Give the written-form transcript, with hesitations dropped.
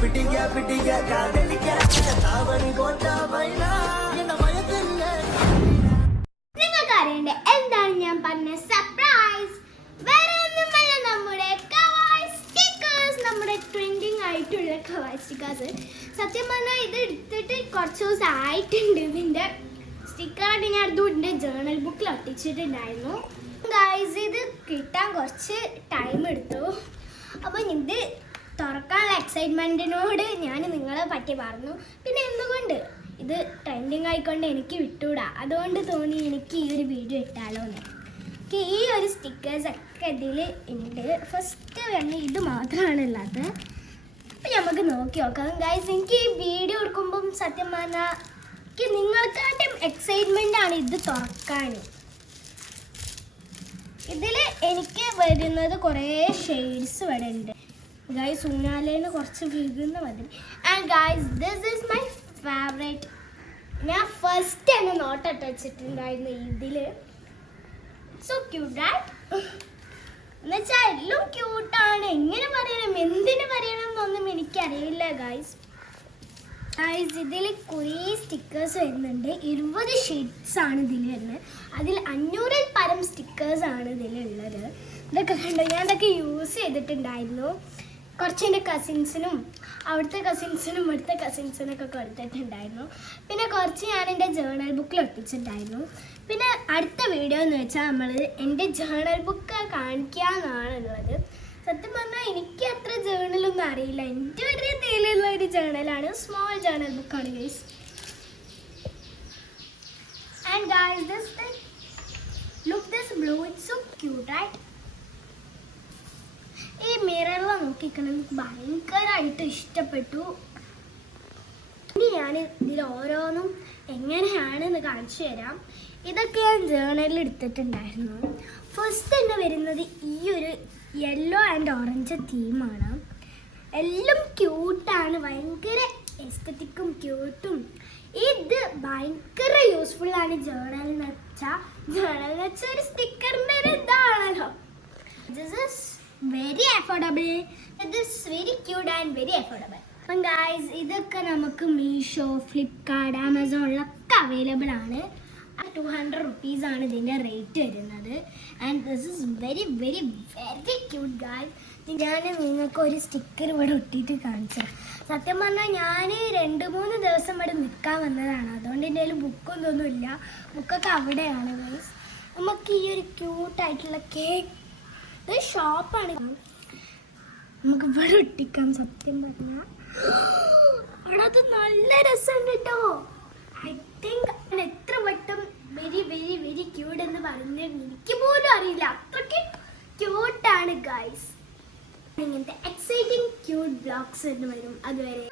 നിങ്ങൾക്ക് അറിയണ്ടേ എന്താണ് ഞാൻ പറഞ്ഞ സർപ്രൈസ്? വേറെ ഒന്നുമല്ല, നമ്മുടെ കവായ് സ്റ്റിക്കേഴ്സ്, നമ്മുടെ ട്രെൻഡിങ് ആയിട്ടുള്ള കവായ് സ്റ്റിക്കേഴ്സ്. സത്യം പറഞ്ഞാൽ ഇത് എടുത്തിട്ട് കുറച്ച് ദിവസം ആയിട്ടുണ്ട്. ഇതിൻ്റെ സ്റ്റിക്കറായിട്ട് ഞാൻ എൻ്റെ ജേർണൽ ബുക്കിൽ ഒട്ടിച്ചിട്ടുണ്ടായിരുന്നു. ഗൈസ്, ഇത് കിട്ടാൻ കുറച്ച് ടൈം എടുത്തു. അപ്പോൾ ഇത് തുറക്കാനുള്ള എക്സൈറ്റ്മെൻറ്റിനോട് ഞാൻ നിങ്ങളെ പറ്റി പറഞ്ഞു. പിന്നെ എന്തുകൊണ്ട് ഇത് ട്രെൻഡിങ് ആയിക്കൊണ്ട് എനിക്ക് വിട്ടുകൂടാ, അതുകൊണ്ട് തോന്നി എനിക്ക് ഈ ഒരു വീഡിയോ ഇട്ടാലോ എന്ന്. ഈ ഒരു സ്റ്റിക്കേഴ്സൊക്കെ ഇതിൽ ഉണ്ട്. ഫസ്റ്റ് തന്നെ ഇത് മാത്രമാണ് ഉള്ളത്. അപ്പം നമുക്ക് നോക്കി നോക്കാം. ഗൈസ്, എനിക്ക് ഈ വീഡിയോ എടുക്കുമ്പം സത്യം പറഞ്ഞാൽ നിങ്ങൾക്കാട്ടും എക്സൈറ്റ്മെൻ്റ് ആണ് ഇത് തുറക്കാൻ. ഇതിൽ എനിക്ക് വരുന്നത് കുറേ ഷെയ്ഡ്സ് ഇവിടെ ഉണ്ട്. ഗൈസ്, ഊഞ്ഞാലേന്ന് കുറച്ച് വീഴുന്ന മതി. And guys, this is my favourite. ഞാൻ ഫസ്റ്റ് തന്നെ നോട്ടിട്ട് വെച്ചിട്ടുണ്ടായിരുന്നു ഇതിൽ. So cute right? എന്നുവെച്ചാൽ എല്ലാം ക്യൂട്ടാണ്. എങ്ങനെ പറയണം, എന്തിനു പറയണം എന്നൊന്നും എനിക്കറിയില്ല ഗൈസ്. ഗൈസ്, ഇതിൽ കുറേ സ്റ്റിക്കേഴ്സ് വരുന്നുണ്ട്. 20 ഷീറ്റ്സാണ് ഇതിൽ വരുന്നത്. അതിൽ 500-ൽ പരം സ്റ്റിക്കേഴ്സാണ് ഇതിലുള്ളത്. ഇതൊക്കെ കണ്ടോ, ഞാൻ ഇതൊക്കെ യൂസ് ചെയ്തിട്ടുണ്ടായിരുന്നു. കുറച്ച് എൻ്റെ കസിൻസിനും അവിടുത്തെ കസിൻസിനും ഇവിടുത്തെ കസിൻസിനൊക്കെ കൊടുത്തിട്ടുണ്ടായിരുന്നു. പിന്നെ കുറച്ച് ഞാൻ എൻ്റെ ജേർണൽ ബുക്കിൽ ഒട്ടിച്ചിട്ടുണ്ടായിരുന്നു. പിന്നെ അടുത്ത വീഡിയോ എന്ന് വെച്ചാൽ നമ്മൾ എൻ്റെ ജേർണൽ ബുക്ക് കാണിക്കുക എന്നാണുള്ളത്. സത്യം പറഞ്ഞാൽ എനിക്ക് അത്ര ജേർണലൊന്നും അറിയില്ല. എൻ്റെ ഒരു രീതിയിലുള്ള ഒരു ജേർണലാണ്, സ്മോൾ ജേർണൽ ബുക്കാണ് guys. And guys, this look this blue, it's so cute right? ഈ മിററിൽ നോക്കിക്കണം, എനിക്ക് ഭയങ്കരമായിട്ട് ഇഷ്ടപ്പെട്ടു. ഇനി ഞാൻ ഇതിൽ ഓരോന്നും എങ്ങനെയാണെന്ന് കാണിച്ചു തരാം. ഇതൊക്കെ ഞാൻ ജേർണലിൽ എടുത്തിട്ടുണ്ടായിരുന്നു. ഫസ്റ്റ് തന്നെ വരുന്നത് ഈ ഒരു യെല്ലോ ആൻഡ് ഓറഞ്ച് തീമാണ്. എല്ലാം ക്യൂട്ടാണ്, ഭയങ്കര എസ്തറ്റിക്കും ക്യൂട്ടും. ഇത് ഭയങ്കര യൂസ്ഫുള്ളാണ് ജേർണലിന് വെച്ചാൽ ഒരു സ്റ്റിക്കറിൻ്റെ ഒരു ഇതാണല്ലോ. This is very affordable. This very cute and very affordable. അപ്പം ഗൈസ്, ഇതൊക്കെ നമുക്ക് മീഷോ, ഫ്ലിപ്കാർട്ട്, ആമസോണിലൊക്കെ അവൈലബിൾ ആണ്. 200 റുപ്പീസാണ് ഇതിൻ്റെ റേറ്റ് വരുന്നത്. And this is very very very cute guys. ഞാൻ നിങ്ങൾക്ക് ഒരു സ്റ്റിക്കർ ഇവിടെ ഒട്ടിയിട്ട് കാണിച്ചു. സത്യം പറഞ്ഞാൽ ഞാൻ 2-3 ദിവസം ഇവിടെ നിൽക്കാൻ വന്നതാണ്. അതുകൊണ്ട് എൻ്റെ കയ്യിൽ ബുക്കൊന്നുമില്ല. ബുക്കൊക്കെ അവിടെയാണ് ഗൈസ്. നമുക്ക് ഈ ഒരു ക്യൂട്ടായിട്ടുള്ള കേക്ക്, ഇത് ഷോപ്പാണ്, നമുക്ക് ഇവിടെ ഒട്ടിക്കാം. സത്യം പറഞ്ഞാൽ അവിടെ അത് നല്ല രസമുണ്ട് കേട്ടോ. ഐ തിങ്ക് എത്ര വട്ടം വെരി വെരി വെരി ക്യൂട്ട് എന്ന് പറഞ്ഞ് എനിക്ക് പോലും അറിയില്ല, അത്രയ്ക്ക് ക്യൂട്ടാണ് ഗൈസ്. ഇങ്ങനത്തെ എക്സൈറ്റിംഗ് ക്യൂട്ട് ബ്ലോഗ്സ് എന്ന് വരും. അതുവരെ